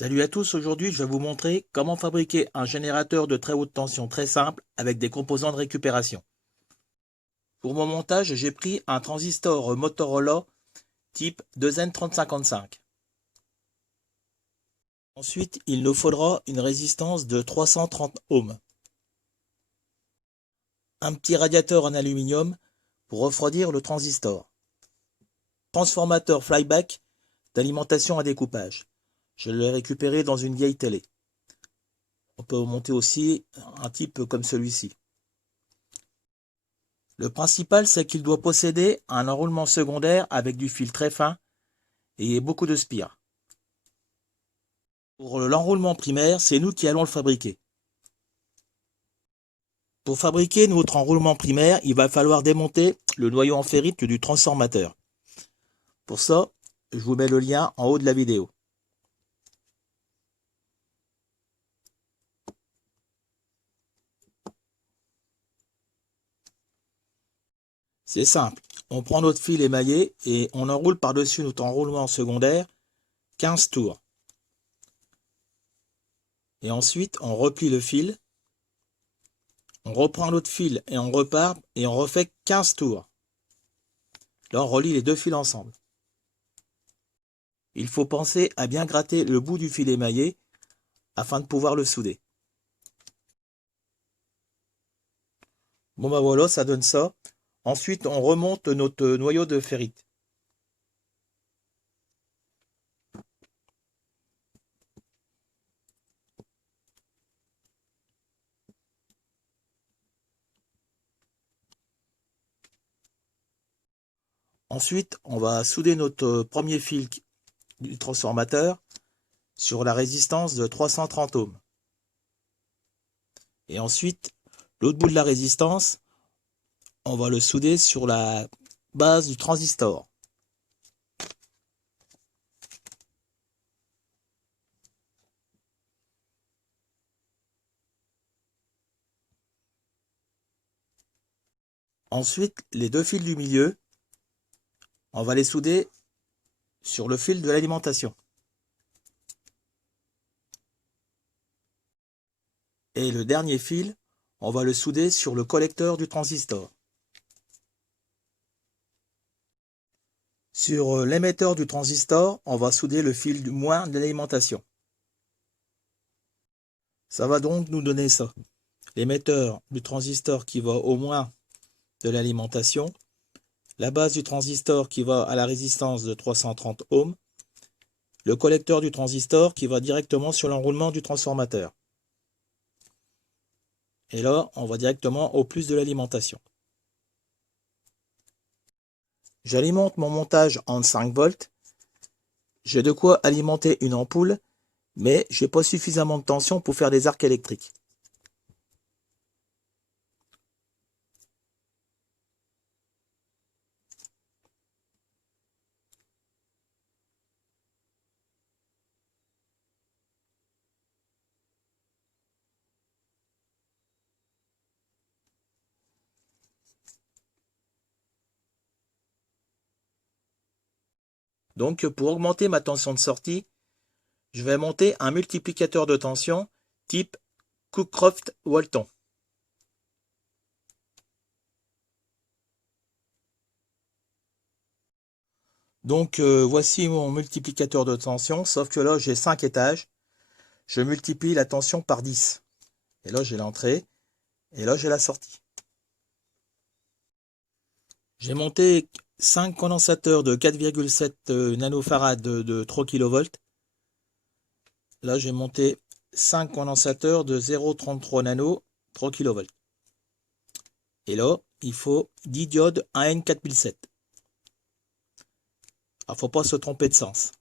Salut à tous, aujourd'hui je vais vous montrer comment fabriquer un générateur de très haute tension très simple avec des composants de récupération. Pour mon montage, j'ai pris un transistor Motorola type 2N3055. Ensuite, il nous faudra une résistance de 330 ohms. Un petit radiateur en aluminium pour refroidir le transistor. Transformateur flyback d'alimentation à découpage. Je l'ai récupéré dans une vieille télé. On peut monter aussi un type comme celui-ci. Le principal, c'est qu'il doit posséder un enroulement secondaire avec du fil très fin et beaucoup de spires. Pour l'enroulement primaire, c'est nous qui allons le fabriquer. Pour fabriquer notre enroulement primaire, il va falloir démonter le noyau en ferrite du transformateur. Pour ça, je vous mets le lien en haut de la vidéo. C'est simple, on prend notre fil émaillé et on enroule par-dessus notre enroulement secondaire 15 tours. Et ensuite, on replie le fil, on reprend l'autre fil et on repart et on refait 15 tours. Là, on relie les deux fils ensemble. Il faut penser à bien gratter le bout du fil émaillé afin de pouvoir le souder. Bon bah voilà, ça donne ça. Ensuite, on remonte notre noyau de ferrite. Ensuite, on va souder notre premier fil du transformateur sur la résistance de 330 ohms. Et ensuite, l'autre bout de la résistance, on va le souder sur la base du transistor. Ensuite, les deux fils du milieu, on va les souder sur le fil de l'alimentation. Et le dernier fil, on va le souder sur le collecteur du transistor. Sur l'émetteur du transistor, on va souder le fil du moins de l'alimentation. Ça va donc nous donner ça. L'émetteur du transistor qui va au moins de l'alimentation, la base du transistor qui va à la résistance de 330 ohms, le collecteur du transistor qui va directement sur l'enroulement du transformateur. Et là, on va directement au plus de l'alimentation. J'alimente mon montage en 5 volts. J'ai de quoi alimenter une ampoule, mais je n'ai pas suffisamment de tension pour faire des arcs électriques. Donc pour augmenter ma tension de sortie, je vais monter un multiplicateur de tension type Cookcraft-Walton. Donc voici mon multiplicateur de tension, sauf que là j'ai 5 étages. Je multiplie la tension par 10. Et là j'ai l'entrée, et là j'ai la sortie. J'ai monté 5 condensateurs de 4,7 nanofarad de 3 kV. Là j'ai monté 5 condensateurs de 0,33 nano, 3 kV. Et là, il faut 10 diodes AN4007. Il ne faut pas se tromper de sens.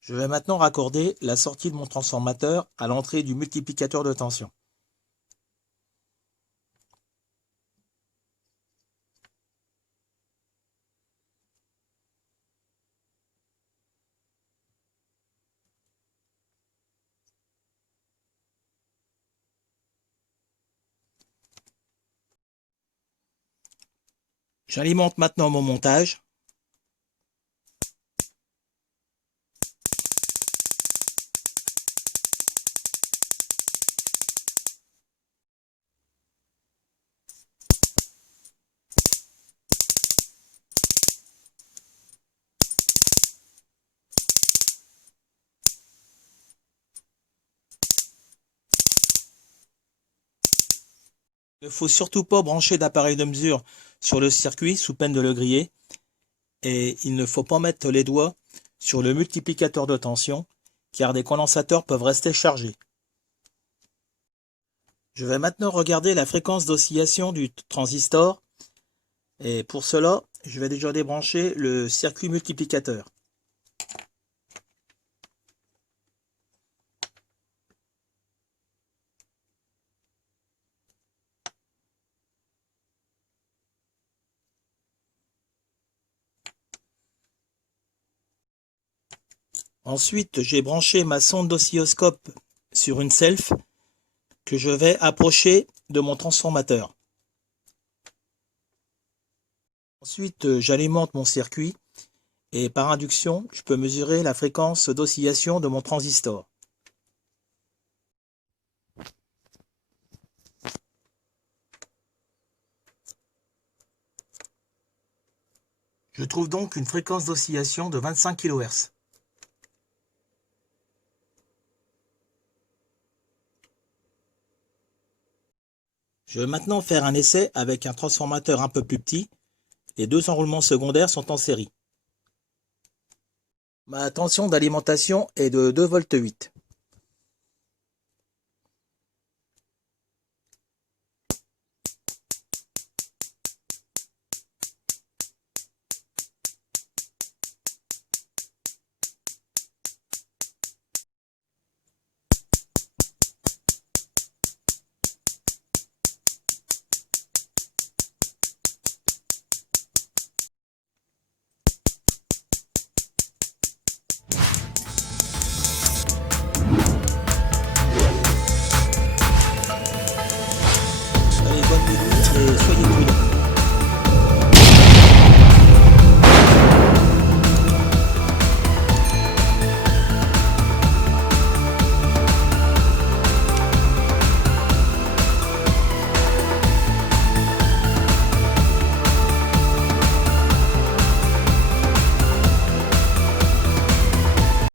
Je vais maintenant raccorder la sortie de mon transformateur à l'entrée du multiplicateur de tension. J'alimente maintenant mon montage. Il ne faut surtout pas brancher d'appareil de mesure sur le circuit sous peine de le griller. Et il ne faut pas mettre les doigts sur le multiplicateur de tension car des condensateurs peuvent rester chargés. Je vais maintenant regarder la fréquence d'oscillation du transistor et pour cela, je vais déjà débrancher le circuit multiplicateur. Ensuite, j'ai branché ma sonde d'oscilloscope sur une self que je vais approcher de mon transformateur. Ensuite, j'alimente mon circuit et par induction, je peux mesurer la fréquence d'oscillation de mon transistor. Je trouve donc une fréquence d'oscillation de 25 kHz. Je vais maintenant faire un essai avec un transformateur un peu plus petit. Les deux enroulements secondaires sont en série. Ma tension d'alimentation est de 2,8 volts.